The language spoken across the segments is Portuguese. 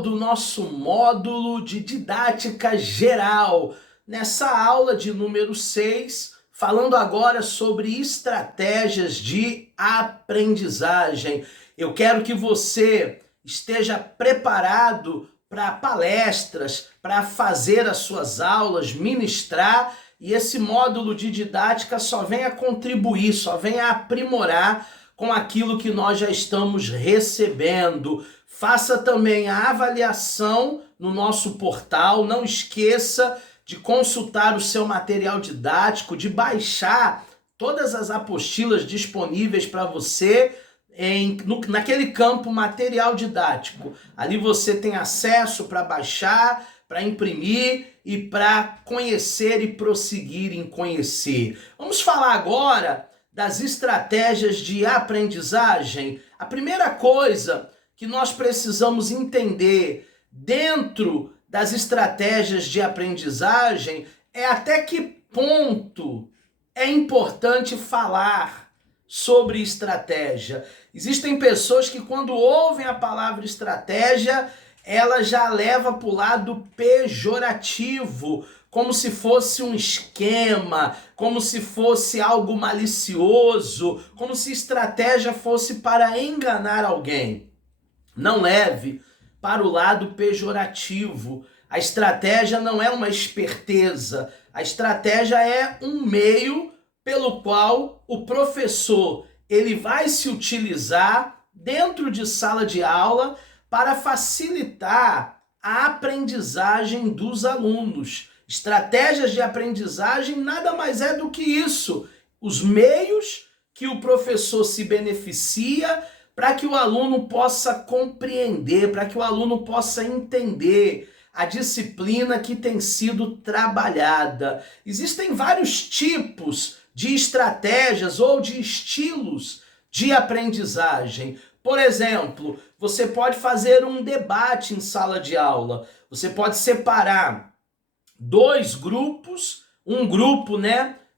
final do nosso módulo de didática geral. Nessa aula de número 6, falando agora sobre estratégias de aprendizagem. Eu quero que você esteja preparado para palestras, para fazer as suas aulas, ministrar, e esse módulo de didática só vem a contribuir, só vem a aprimorar com aquilo que nós já estamos recebendo. Faça também a avaliação no nosso portal, não esqueça de consultar o seu material didático, de baixar todas as apostilas disponíveis para você naquele campo material didático. Ali você tem acesso para baixar, para imprimir e para conhecer e prosseguir em conhecer. Vamos falar agora das estratégias de aprendizagem. A primeira coisa que nós precisamos entender dentro das estratégias de aprendizagem é até que ponto é importante falar sobre estratégia. Existem pessoas que quando ouvem a palavra estratégia, ela já leva para o lado pejorativo, como se fosse um esquema, como se fosse algo malicioso, como se estratégia fosse para enganar alguém. Não leve para o lado pejorativo. A estratégia não é uma esperteza. A estratégia é um meio pelo qual o professor ele vai se utilizar dentro de sala de aula para facilitar a aprendizagem dos alunos. Estratégias de aprendizagem nada mais é do que isso. Os meios que o professor se beneficia para que o aluno possa compreender, para que o aluno possa entender a disciplina que tem sido trabalhada. Existem vários tipos de estratégias ou de estilos de aprendizagem. Por exemplo, você pode fazer um debate em sala de aula. Você pode separar dois grupos, um grupo,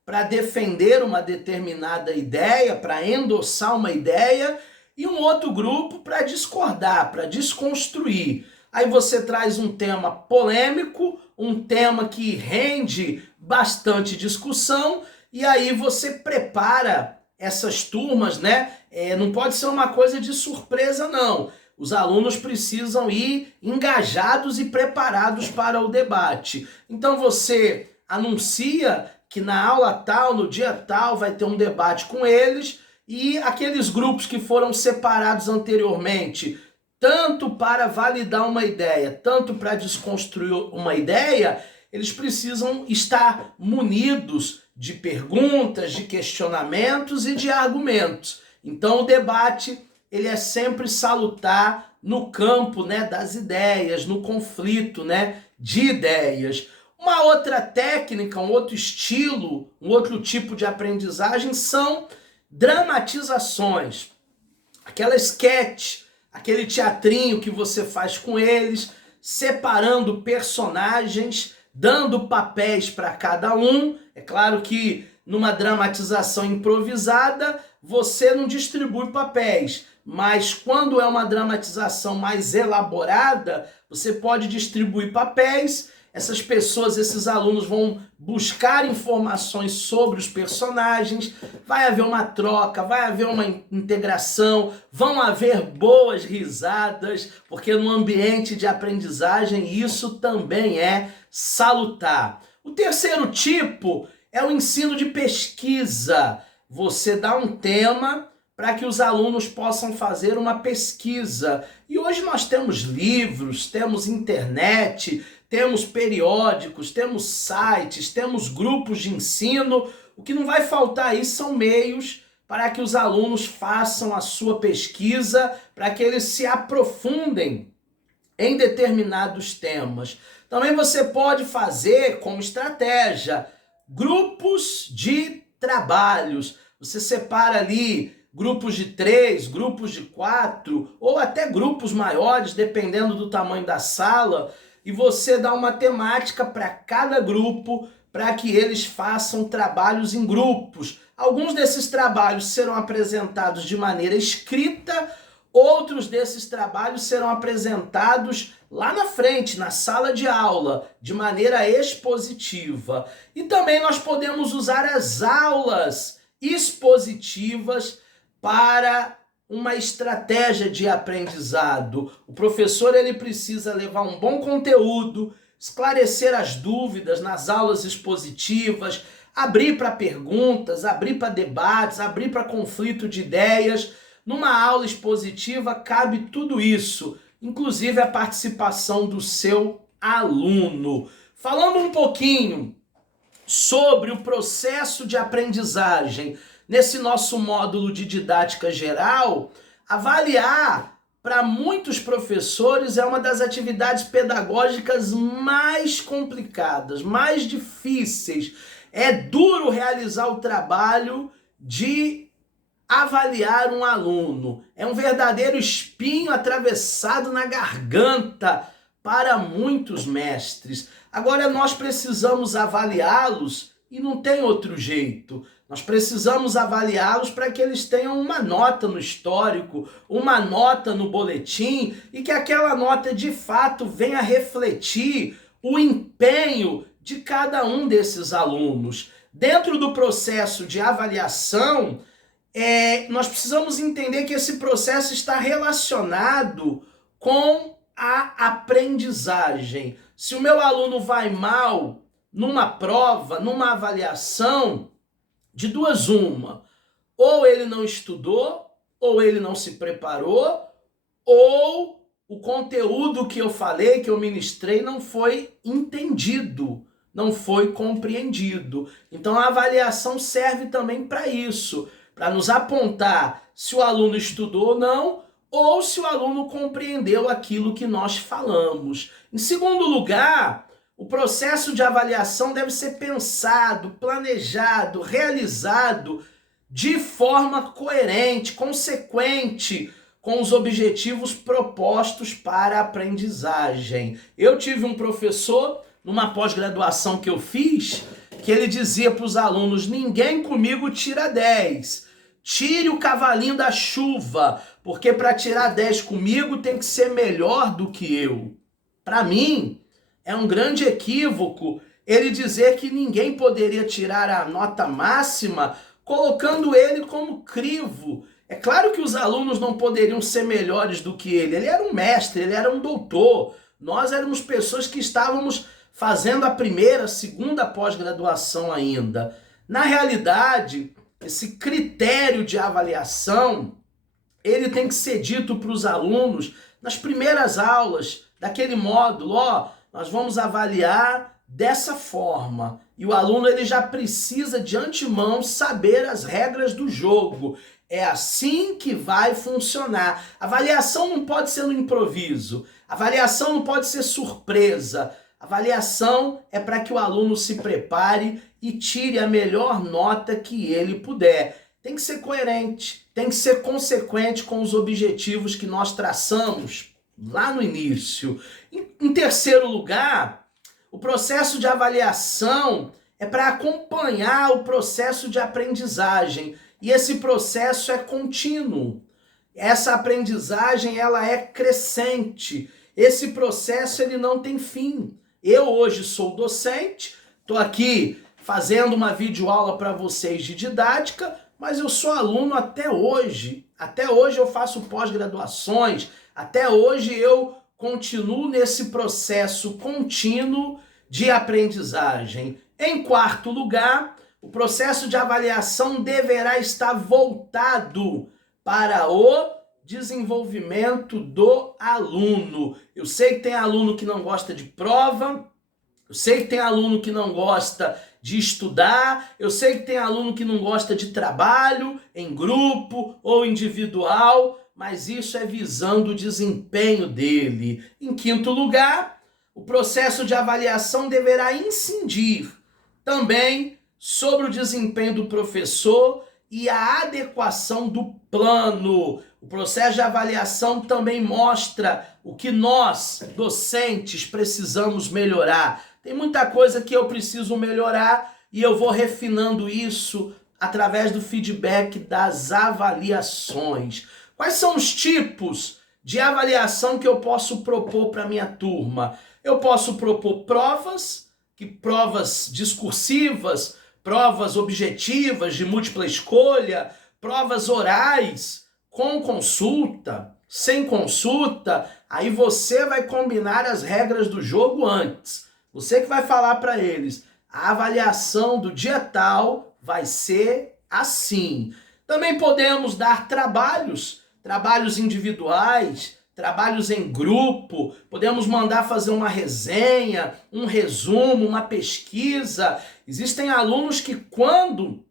para defender uma determinada ideia, para endossar uma ideia, e um outro grupo para discordar, para desconstruir. Aí você traz um tema polêmico, um tema que rende bastante discussão, e aí você prepara essas turmas, não pode ser uma coisa de surpresa, não. Os alunos precisam ir engajados e preparados para o debate. Então você anuncia que na aula tal, no dia tal, vai ter um debate com eles, e aqueles grupos que foram separados anteriormente, tanto para validar uma ideia, tanto para desconstruir uma ideia, eles precisam estar munidos de perguntas, de questionamentos e de argumentos. Então o debate ele é sempre salutar no campo das ideias, no conflito de ideias. Uma outra técnica, um outro estilo, um outro tipo de aprendizagem são dramatizações. Aquela sketch, aquele teatrinho que você faz com eles, separando personagens, dando papéis para cada um. É claro que numa dramatização improvisada, você não distribui papéis, mas quando é uma dramatização mais elaborada, você pode distribuir papéis. Essas pessoas, esses alunos vão buscar informações sobre os personagens, vai haver uma troca, vai haver uma integração, vão haver boas risadas, porque no ambiente de aprendizagem isso também é salutar. O terceiro tipo é o ensino de pesquisa. Você dá um tema para que os alunos possam fazer uma pesquisa. E hoje nós temos livros, temos internet, temos periódicos, temos sites, temos grupos de ensino. O que não vai faltar aí são meios para que os alunos façam a sua pesquisa, para que eles se aprofundem em determinados temas. Também você pode fazer como estratégia grupos de trabalhos. Você separa ali grupos de 3, grupos de 4 ou até grupos maiores, dependendo do tamanho da sala, e você dá uma temática para cada grupo para que eles façam trabalhos em grupos. Alguns desses trabalhos serão apresentados de maneira escrita, outros desses trabalhos serão apresentados lá na frente, na sala de aula, de maneira expositiva. E também nós podemos usar as aulas expositivas para uma estratégia de aprendizado. O professor ele precisa levar um bom conteúdo, esclarecer as dúvidas nas aulas expositivas, abrir para perguntas, abrir para debates, abrir para conflito de ideias. Numa aula expositiva cabe tudo isso, inclusive a participação do seu aluno. Falando um pouquinho sobre o processo de aprendizagem, nesse nosso módulo de didática geral, avaliar para muitos professores é uma das atividades pedagógicas mais complicadas, mais difíceis. É duro realizar o trabalho de avaliar um aluno. É um verdadeiro espinho atravessado na garganta para muitos mestres. Agora nós precisamos avaliá-los e não tem outro jeito. Nós precisamos avaliá-los para que eles tenham uma nota no histórico, uma nota no boletim e que aquela nota de fato venha refletir o empenho de cada um desses alunos. Dentro do processo de avaliação, nós precisamos entender que esse processo está relacionado com a aprendizagem. Se o meu aluno vai mal numa prova, numa avaliação, de duas uma, ou ele não estudou, ou ele não se preparou, ou o conteúdo que eu falei, que eu ministrei, não foi entendido, não foi compreendido. Então a avaliação serve também para isso, para nos apontar se o aluno estudou ou não, ou se o aluno compreendeu aquilo que nós falamos. Em segundo lugar, o processo de avaliação deve ser pensado, planejado, realizado de forma coerente, consequente com os objetivos propostos para a aprendizagem. Eu tive um professor, numa pós-graduação que eu fiz, que ele dizia para os alunos: ninguém comigo tira 10. Tire o cavalinho da chuva, porque para tirar 10 comigo tem que ser melhor do que eu. Para mim, é um grande equívoco ele dizer que ninguém poderia tirar a nota máxima colocando ele como crivo. É claro que os alunos não poderiam ser melhores do que ele. Ele era um mestre, ele era um doutor. Nós éramos pessoas que estávamos fazendo a primeira, segunda pós-graduação ainda. Na realidade, esse critério de avaliação, ele tem que ser dito para os alunos nas primeiras aulas daquele módulo. Nós vamos avaliar dessa forma. E o aluno ele já precisa de antemão saber as regras do jogo. É assim que vai funcionar. Avaliação não pode ser no improviso. Avaliação não pode ser surpresa. Avaliação é para que o aluno se prepare e tire a melhor nota que ele puder. Tem que ser coerente, tem que ser consequente com os objetivos que nós traçamos lá no início. Em terceiro lugar, o processo de avaliação é para acompanhar o processo de aprendizagem. E esse processo é contínuo. Essa aprendizagem ela é crescente. Esse processo ele não tem fim. Eu hoje sou docente, estou aqui fazendo uma videoaula para vocês de didática, mas eu sou aluno até hoje. Até hoje eu faço pós-graduações, até hoje eu continuo nesse processo contínuo de aprendizagem. Em quarto lugar, o processo de avaliação deverá estar voltado para o desenvolvimento do aluno. Eu sei que tem aluno que não gosta de prova, eu sei que tem aluno que não gosta de estudar, eu sei que tem aluno que não gosta de trabalho em grupo ou individual, mas isso é visando o desempenho dele. Em quinto lugar, o processo de avaliação deverá incidir também sobre o desempenho do professor e a adequação do plano. O processo de avaliação também mostra o que nós, docentes, precisamos melhorar. Tem muita coisa que eu preciso melhorar e eu vou refinando isso através do feedback das avaliações. Quais são os tipos de avaliação que eu posso propor para minha turma? Eu posso propor provas discursivas, provas objetivas de múltipla escolha, provas orais, com consulta, sem consulta. Aí você vai combinar as regras do jogo antes. Você que vai falar para eles, a avaliação do dia tal vai ser assim. Também podemos dar trabalhos individuais, trabalhos em grupo, podemos mandar fazer uma resenha, um resumo, uma pesquisa. Existem alunos que, quando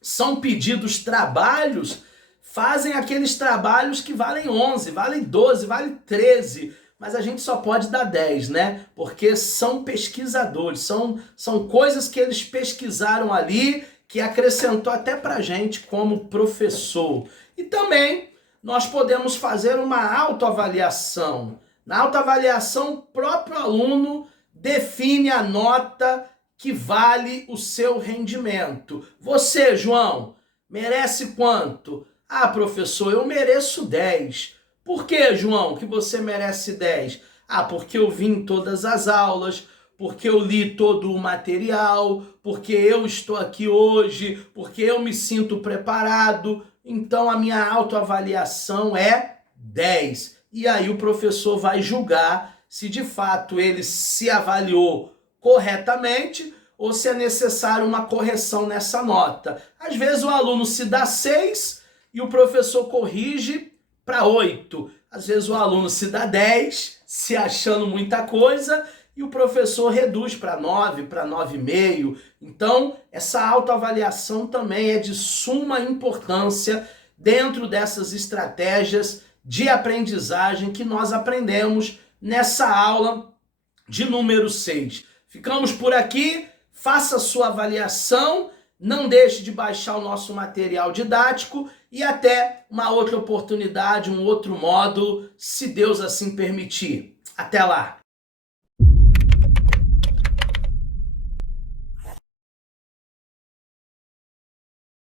são pedidos trabalhos, fazem aqueles trabalhos que valem 11, valem 12, valem 13, mas a gente só pode dar 10, né? Porque são pesquisadores, são coisas que eles pesquisaram ali, que acrescentou até pra gente como professor. E também nós podemos fazer uma autoavaliação. Na autoavaliação, o próprio aluno define a nota que vale o seu rendimento. Você, João, merece quanto? Ah, professor, eu mereço 10. Por que, João, que você merece 10? Ah, porque eu vi em todas as aulas, porque eu li todo o material, porque eu estou aqui hoje, porque eu me sinto preparado. Então a minha autoavaliação é 10. E aí o professor vai julgar se de fato ele se avaliou corretamente ou se é necessário uma correção nessa nota. Às vezes o aluno se dá 6 e o professor corrige para 8. Às vezes o aluno se dá 10, se achando muita coisa, e o professor reduz para 9, para 9,5. Então, essa autoavaliação também é de suma importância dentro dessas estratégias de aprendizagem que nós aprendemos nessa aula de número 6. Ficamos por aqui, faça a sua avaliação, não deixe de baixar o nosso material didático e até uma outra oportunidade, um outro módulo, se Deus assim permitir. Até lá!